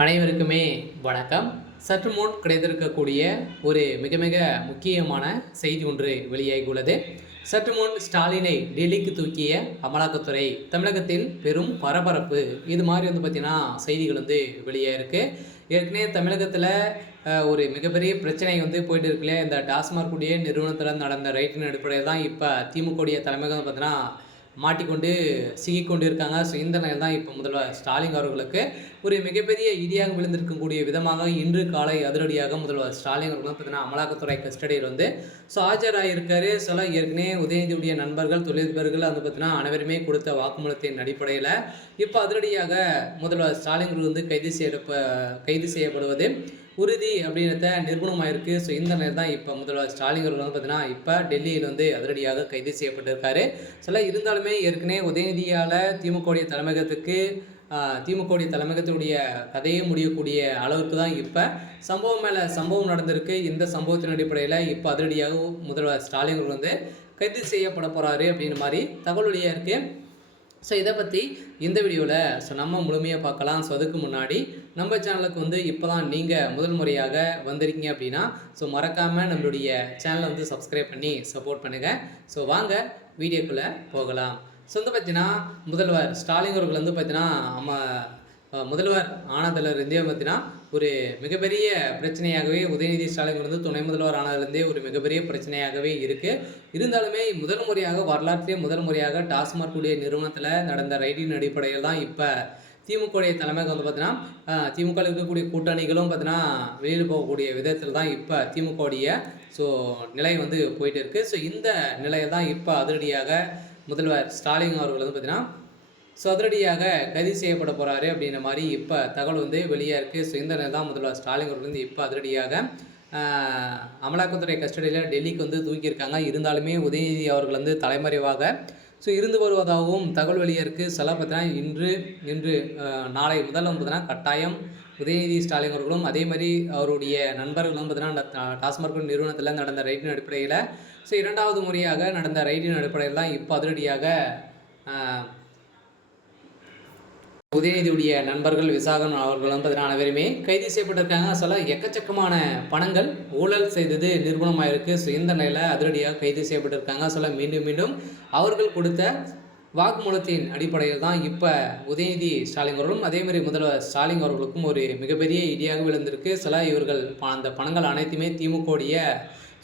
அனைவருக்குமே வணக்கம். சற்று முன் கிடைத்திருக்கக்கூடிய ஒரு மிக மிக முக்கியமான செய்தி ஒன்று வெளியாகியுள்ளது. சற்று முன் ஸ்டாலினை டெல்லிக்கு தூக்கிய அமலாக்கத்துறை தமிழகத்தில் பெரும் பரபரப்பு. இது மாதிரி பார்த்தீங்கன்னா செய்திகள் வெளியாயிருக்கு. ஏற்கனவே தமிழகத்தில் ஒரு மிகப்பெரிய பிரச்சனை போயிட்டு இருக்குல்ல. இந்த டாஸ்மாக் உடைய நிறுவனத்தில் நடந்த ரைட்டின் அடிப்படையில் தான் இப்போ திமுகவுடைய தலைமையில் பார்த்தீங்கன்னா மாட்டிக்கொண்டு சிக்கிக்கொண்டு இருக்காங்க. ஸோ இந்த நிலையில் தான் இப்போ முதல்வர் ஸ்டாலின் அவர்களுக்கு ஒரு மிகப்பெரிய இடியாக விழுந்திருக்கக்கூடிய விதமாக இன்று காலை அதிரடியாக முதல்வர் ஸ்டாலின் அவர்களும் பார்த்தீங்கன்னா அமலாக்கத்துறை கஸ்டடியில் ஸோ ஆஜராகியிருக்காரு. சில ஏற்கனவே உதயநிதியுடைய நண்பர்கள் தொழிலதிபர்கள் பார்த்தீங்கன்னா அனைவருமே கொடுத்த வாக்குமூலத்தின் அடிப்படையில் இப்போ அதிரடியாக முதல்வர் ஸ்டாலின் கைது செய்யப்படுவது உறுதி அப்படின்றத நிரூபணமாயிருக்கு. ஸோ இந்த நிலையில் தான் இப்போ முதல்வர் ஸ்டாலின் அவர்கள் பார்த்தீங்கன்னா இப்போ டெல்லியில் அதிரடியாக கைது செய்யப்பட்டிருக்காரு. சில இருந்தாலுமே ஏற்கனவே உதயநிதியால் திமுகவுடைய தலைமையகத்துடைய கதையை முடியக்கூடிய அளவுக்கு தான் இப்போ சம்பவம் மேலே சம்பவம் நடந்திருக்கு. இந்த சம்பவத்தின் அடிப்படையில் இப்போ அதிரடியாக முதல்வர் ஸ்டாலின் அவர்கள் கைது செய்யப்பட போகிறாரு அப்படின்ற மாதிரி தகவல் வெளியாக இருக்குது. ஸோ இதை பற்றி இந்த வீடியோவில் நம்ம முழுமையாக பார்க்கலாம். ஸோ அதுக்கு முன்னாடி நம்ம சேனலுக்கு இப்போ தான் நீங்கள் முதல் முறையாக வந்திருக்கீங்க அப்படின்னா ஸோ மறக்காமல் நம்மளுடைய சேனலை சப்ஸ்கிரைப் பண்ணி சப்போர்ட் பண்ணுங்கள். ஸோ வாங்க வீடியோக்குள்ளே போகலாம். ஸோ பார்த்தீங்கன்னா முதல்வர் ஸ்டாலின் அவர்கள் பார்த்தீங்கன்னா முதல்வர் ஆனதிலிருந்தே பார்த்தீங்கன்னா ஒரு மிகப்பெரிய பிரச்சனையாகவே உதயநிதி ஸ்டாலின் துணை முதல்வர் ஆனதுலேருந்தே ஒரு மிகப்பெரிய பிரச்சனையாகவே இருக்குது. இருந்தாலுமே வரலாற்றிலே முதல் முறையாக டாஸ்மாக் உடைய நிறுவனத்தில் நடந்த ரைடின் அடிப்படையில் தான் இப்போ திமுகவுடைய தலைமைக்கு பார்த்தீங்கன்னா திமுக இருக்கக்கூடிய கூட்டணிகளும் பார்த்தீங்கன்னா வெளியில் போகக்கூடிய விதத்தில் தான் இப்போ திமுகவுடைய ஸோ நிலை போயிட்டு இருக்குது. ஸோ இந்த நிலையில் தான் இப்போ அதிரடியாக முதல்வர் ஸ்டாலின் அவர்கள் பார்த்தீங்கன்னா ஸோ அதிரடியாக கைது செய்யப்பட போகிறாரு அப்படின்ற மாதிரி இப்போ தகவல் வெளியாக இருக்குது. ஸோ இந்த நிலை தான் முதல்வர் ஸ்டாலின் அவர்கள் இப்போ அதிரடியாக அமலாக்கத்துறை கஸ்டடியில் டெல்லிக்கு தூக்கியிருக்காங்க. இருந்தாலுமே உதயநிதி அவர்கள் தலைமறைவாக ஸோ இருந்து வருவதாகவும் தகவல் வெளியாக இருக்குது. சில பார்த்தீங்கன்னா இன்று நாளை முதல்ல பார்த்தீங்கன்னா கட்டாயம் உதயநிதி ஸ்டாலின் அவர்களும் அதே மாதிரி அவருடைய நண்பர்களும் பார்த்தீங்கன்னா டாஸ்மாக் நிறுவனத்தில் நடந்த ரைடின் அடிப்படையில் ஸோ இரண்டாவது முறையாக நடந்த ரைடின் அடிப்படையில் தான் இப்போ அதிரடியாக உதயநிதியுடைய நண்பர்கள் விசாகன் அவர்களும் பார்த்தீங்கன்னா அனைவருமே கைது செய்யப்பட்டிருக்காங்க. சில எக்கச்சக்கமான பணங்கள் ஊழல் செய்தது நிரூபணமாயிருக்கு. ஸோ இந்த நிலையில் அதிரடியாக கைது செய்யப்பட்டிருக்காங்க. சில மீண்டும் அவர்கள் கொடுத்த வாக்குமூலத்தின் அடிப்படையில் தான் இப்போ உதயநிதி ஸ்டாலின் அவர்களும் அதேமாதிரி முதல்வர் ஸ்டாலின் அவர்களுக்கும் ஒரு மிகப்பெரிய இடியாக விழுந்திருக்கு. சில இவர்கள் அந்த பணங்கள் அனைத்துமே திமுகவுடைய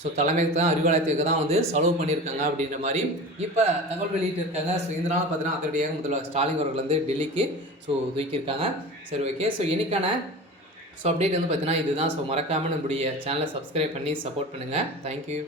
ஸோ தலைமைக்கு தான் அறிவாலயத்துக்கு தான் செலவு பண்ணியிருக்காங்க அப்படின்ற மாதிரி இப்போ தகவல் வெளியிட்டிருக்காங்க. ஸோ இந்த நாள் பார்த்தீங்கன்னா அதோடைய முதல்வர் ஸ்டாலின் அவர்கள் டெல்லிக்கு ஸோ தூக்கியிருக்காங்க. சரி, ஓகே. ஸோ இன்னைக்கான ஸோ அப்டேட் பார்த்தீங்கன்னா இதுதான். ஸோ மறக்காமல் நம்முடைய சேனலை சப்ஸ்கிரைப் பண்ணி சப்போர்ட் பண்ணுங்கள். தேங்க்யூ.